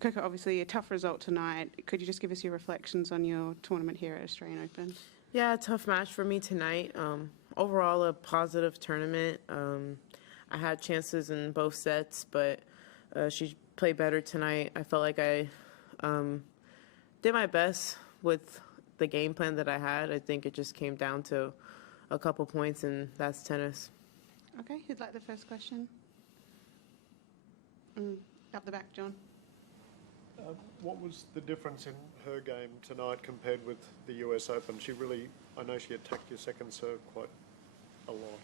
Coco, obviously a tough result tonight. Could you just give us your reflections on your tournament here at Australian Open? Yeah, tough match for me tonight. Overall, a positive tournament. I had chances in both sets, but she played better tonight. I felt like I did my best with the game plan that I had. I think it just came down to a couple points, and that's tennis. Okay, who'd like the first question? Up the back, John. What was the difference in her game tonight compared with the US Open? I know she attacked your second serve quite a lot.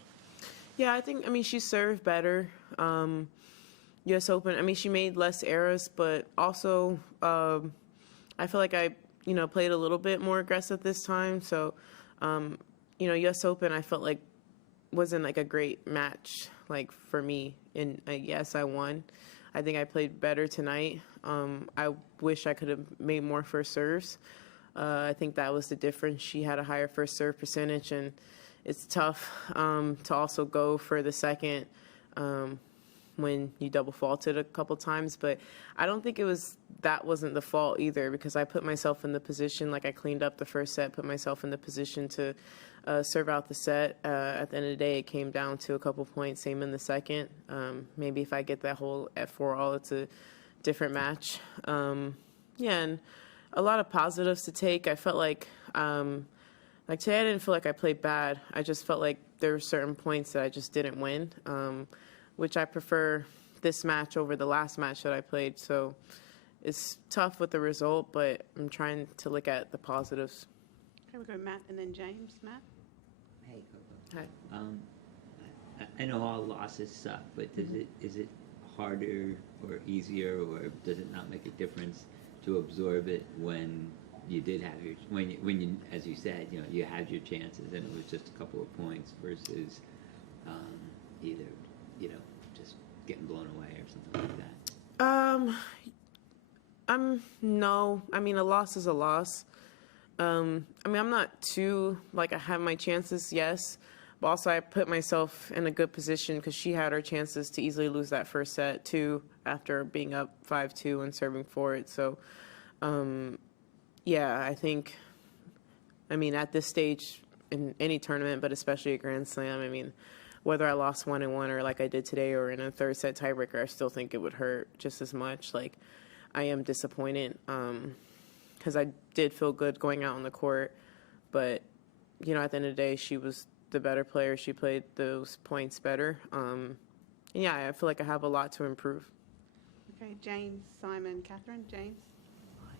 Yeah, I mean, she served better. US Open, I mean, she made less errors, but also I feel like I, played a little bit more aggressive this time. So, US Open, I felt like wasn't like a great match, like for me. And yes, I won. I think I played better tonight. I wish I could have made more first serves. I think that was the difference. She had a higher first serve percentage, and it's tough to also go for the second when you double faulted a couple times. But I don't think that wasn't the fault either, because I put myself in the position, like I cleaned up the first set, put myself in the position to serve out the set. At the end of the day, it came down to a couple points, same in the second. Maybe if I get that whole F4 all, it's a different match. Yeah, and a lot of positives to take. I felt like today I didn't feel like I played bad. I just felt like there were certain points that I just didn't win, which I prefer this match over the last match that I played. So it's tough with the result, but I'm trying to look at the positives. Okay, we'll go Matt and then James. Matt? Hey, Coco. Hi. I know all losses suck, but is it harder or easier, or does it not make a difference to absorb it when you did have when you as you said, you had your chances and it was just a couple of points versus either just getting blown away or something like that? No. I mean, a loss is a loss. I mean, I'm not too, I have my chances, yes. But also I put myself in a good position because she had her chances to easily lose that first set, too, after being up 5-2 and serving for it. So, yeah, I think, at this stage in any tournament, but especially a Grand Slam, whether I lost 1-1 or like I did today or in a third set tiebreaker, I still think it would hurt just as much. I am disappointed because I did feel good going out on the court. But, at the end of the day, she was the better player. She played those points better. Yeah, I feel like I have a lot to improve. Okay, James, Simon, Catherine. James? Hi,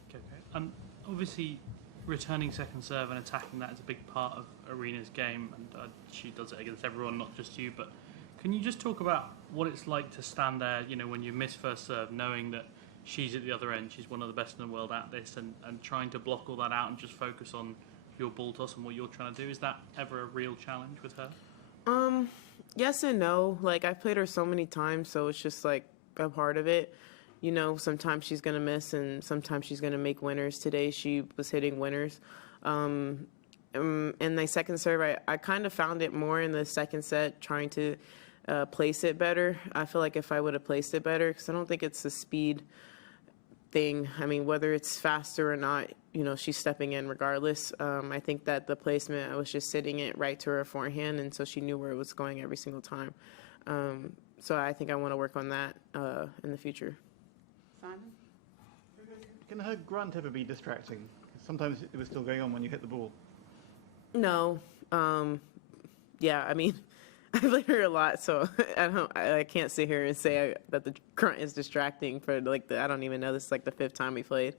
Coco. Obviously, returning second serve and attacking that is a big part of Aryna's game, and she does it against everyone, not just you. But can you just talk about what it's like to stand there, when you miss first serve, knowing that she's at the other end, she's one of the best in the world at this, and trying to block all that out and just focus on your ball toss and what you're trying to do? Is that ever a real challenge with her? Yes and no. I've played her so many times, so it's just a part of it. Sometimes she's going to miss and sometimes she's going to make winners. Today she was hitting winners. In the second serve, I kind of found it more in the second set, trying to place it better. I feel like if I would have placed it better, because I don't think it's the speed thing. Whether it's faster or not, she's stepping in regardless. I think that the placement, I was just sitting it right to her forehand, and so she knew where it was going every single time. So I think I want to work on that in the future. Simon? Can her grunt ever be distracting? Sometimes it was still going on when you hit the ball. No. Yeah, I played her a lot, so I can't sit here and say that the grunt is distracting for I don't even know, this is the fifth time we played.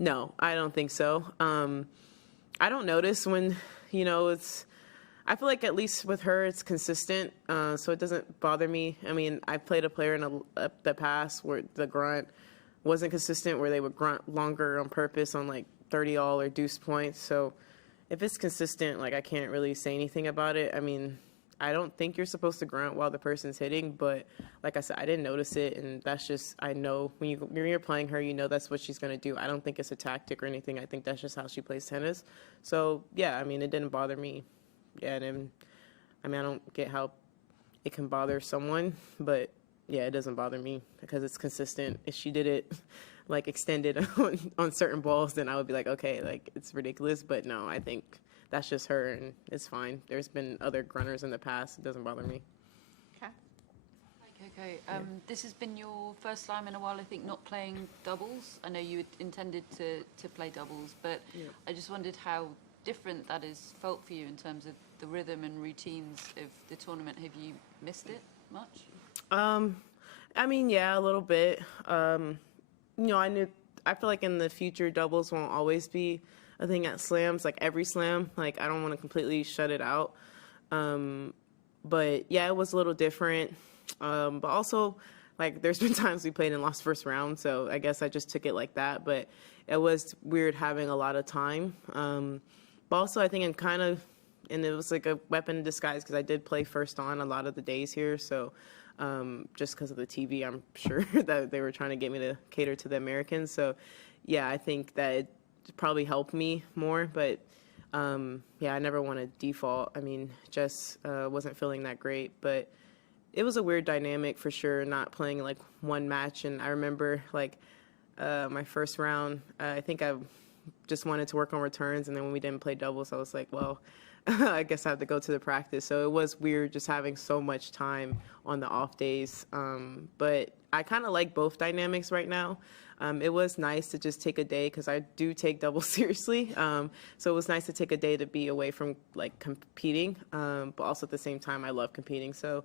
No, I don't think so. I don't notice when, I feel like at least with her it's consistent, so it doesn't bother me. I played a player in the past where the grunt wasn't consistent, where they would grunt longer on purpose on 30-all or deuce points. So if it's consistent, I can't really say anything about it. I don't think you're supposed to grunt while the person's hitting, but like I said, I didn't notice it, and that's just, I know when you're playing her, that's what she's going to do. I don't think it's a tactic or anything. I think that's just how she plays tennis. So, yeah, it didn't bother me. Yeah, and I don't get how it can bother someone, but yeah, it doesn't bother me because it's consistent. If she did it like extended on certain balls, then I would be like, okay, like it's ridiculous. But no, I think that's just her and it's fine. There's been other grunners in the past. It doesn't bother me. Kath? Hi, Coco. This has been your first slam in a while, I think, not playing doubles. I know you had intended to play doubles, but I just wondered how different that has felt for you in terms of the rhythm and routines of the tournament. Have you missed it much? I mean, yeah, a little bit. I feel like in the future, doubles won't always be a thing at slams, like every slam. Like, I don't want to completely shut it out. But yeah, it was a little different. But also, like, there's been times we played and lost first round, so I guess I just took it like that. But it was weird having a lot of time. But also, I think and it was like a weapon in disguise because I did play first on a lot of the days here, so just because of the TV, I'm sure that they were trying to get me to cater to the Americans. So, yeah, I think that it probably helped me more. But, yeah, I never want to default. I mean, Jess wasn't feeling that great. But it was a weird dynamic for sure, not playing, like, one match. And I remember, like, my first round, I think I just wanted to work on returns. And then when we didn't play doubles, I was like, well, I guess I have to go to the practice. So it was weird just having so much time on the off days. But I kind of like both dynamics right now. It was nice to just take a day because I do take doubles seriously. So it was nice to take a day to be away from like competing. But also at the same time, I love competing. So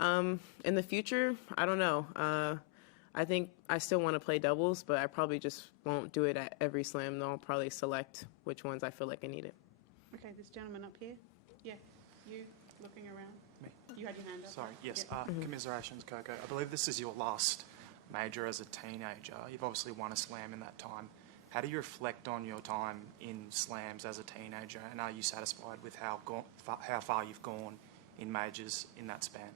in the future, I don't know. I think I still want to play doubles, but I probably just won't do it at every slam. I'll probably select which ones I feel like I need it. Okay, this gentleman up here. Yeah, you looking around. Me. You had your hand up. Sorry, yes. Yeah. Commiserations, Coco. I believe this is your last major as a teenager. You've obviously won a slam in that time. How do you reflect on your time in slams as a teenager, and are you satisfied with how far you've gone in majors in that span?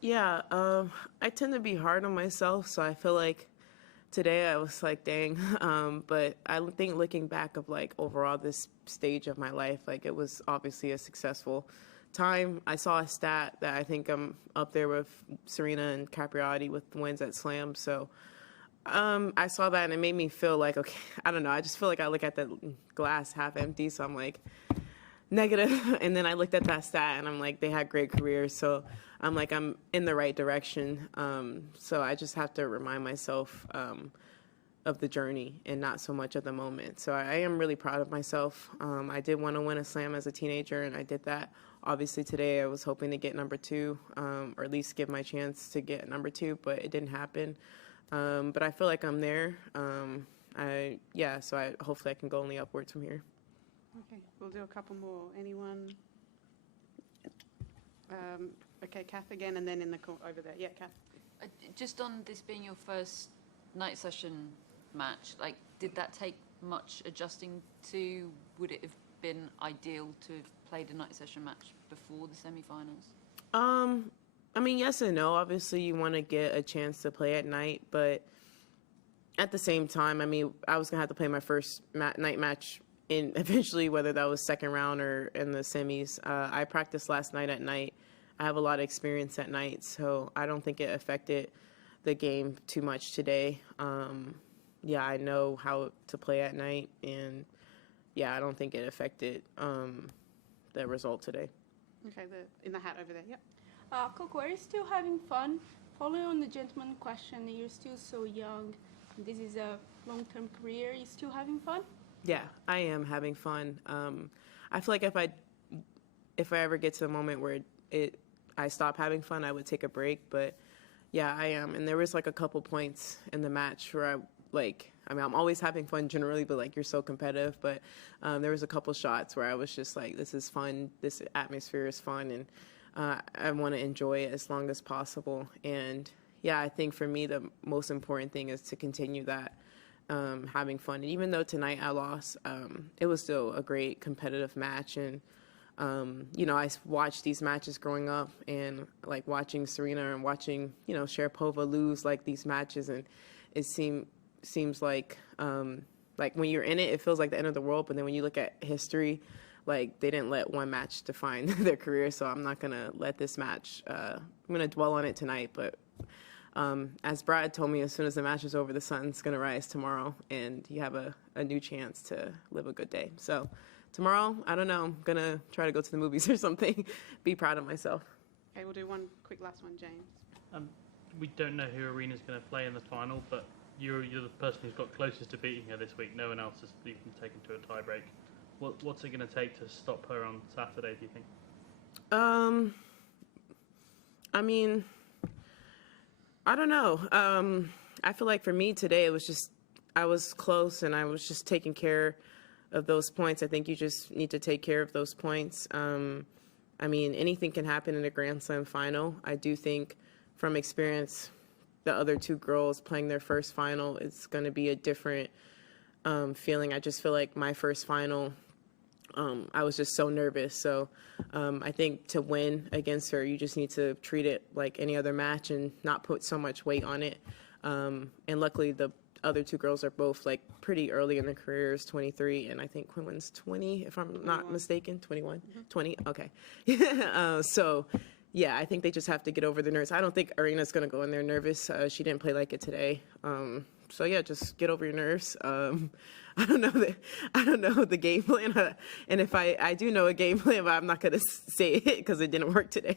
Yeah, I tend to be hard on myself, so I feel like today I was like, dang. But I think looking back of like overall this stage of my life, like it was obviously a successful time. I saw a stat that I think I'm up there with Serena and Capriati with wins at Slam. So I saw that and it made me feel like, okay, I don't know. I just feel like I look at the glass half empty. So I'm like negative. And then I looked at that stat and I'm like, they had great careers. So I'm like, I'm in the right direction. So I just have to remind myself of the journey and not so much of the moment. So I am really proud of myself. I did want to win a slam as a teenager, and I did that. Obviously today I was hoping to get number 2, or at least give my chance to get number 2, but it didn't happen. But I feel like I'm there. So hopefully I can go only upwards from here. Okay, we'll do a couple more. Anyone? Okay, Kath again, and then in the over there. Yeah, Kath. Just on this being your first night session match, like, did that take much adjusting to? Would it have been ideal to have played a night session match before the semi-finals? I mean, yes and no. Obviously, you want to get a chance to play at night, but at the same time, I mean, I was going to have to play my first night match in eventually, whether that was second round or in the semis. I practiced last night at night. I have a lot of experience at night, so I don't think it affected the game too much today. Yeah, I know how to play at night, and yeah, I don't think it affected the result today. Okay, in the hat over there. Yep. Coco, are you still having fun? Following on the gentleman question, you're still so young. This is a long-term career. Are you still having fun? Yeah, I am having fun. I feel like if I ever get to the moment where I stop having fun, I would take a break. But yeah, I am. And there was like a couple points in the match where I'm always having fun generally, but like you're so competitive. But there was a couple shots where I was just like, this is fun. This atmosphere is fun. And I want to enjoy it as long as possible. And yeah, I think for me, the most important thing is to continue that. Having fun. And even though tonight I lost, it was still a great competitive match. And, I watched these matches growing up and like watching Serena and watching, Sharapova lose like these matches. And it seems like when you're in it, it feels like the end of the world. But then when you look at history, like they didn't let one match define their career. So I'm not going to let this match, I'm going to dwell on it tonight, but as Brad told me, as soon as the match is over, the sun's going to rise tomorrow, and you have a new chance to live a good day. So tomorrow, I don't know, I'm going to try to go to the movies or something, be proud of myself. Okay, we'll do one quick last one, James. We don't know who Aryna's going to play in the final, but you're the person who's got closest to beating her this week. No one else has even taken to a tie-break. What's it going to take to stop her on Saturday, do you think? I mean, I don't know. I feel like for me today, it was just, I was close and I was just taking care of those points. I think you just need to take care of those points. I mean, anything can happen in a Grand Slam final. I do think from experience, the other two girls playing their first final, it's going to be a different feeling. I just feel like my first final, I was just so nervous. So I think to win against her, you just need to treat it like any other match and not put so much weight on it. And luckily, the other two girls are both like pretty early in their careers, 23, and I think Quinlan's 20, if I'm not mistaken, 21, 20. Okay. So yeah, I think they just have to get over the nerves. I don't think Aryna's going to go in there nervous. She didn't play like it today. So yeah, just get over your nerves. I don't know the game plan, and if I do know a game plan, but I'm not going to say it because it didn't work today.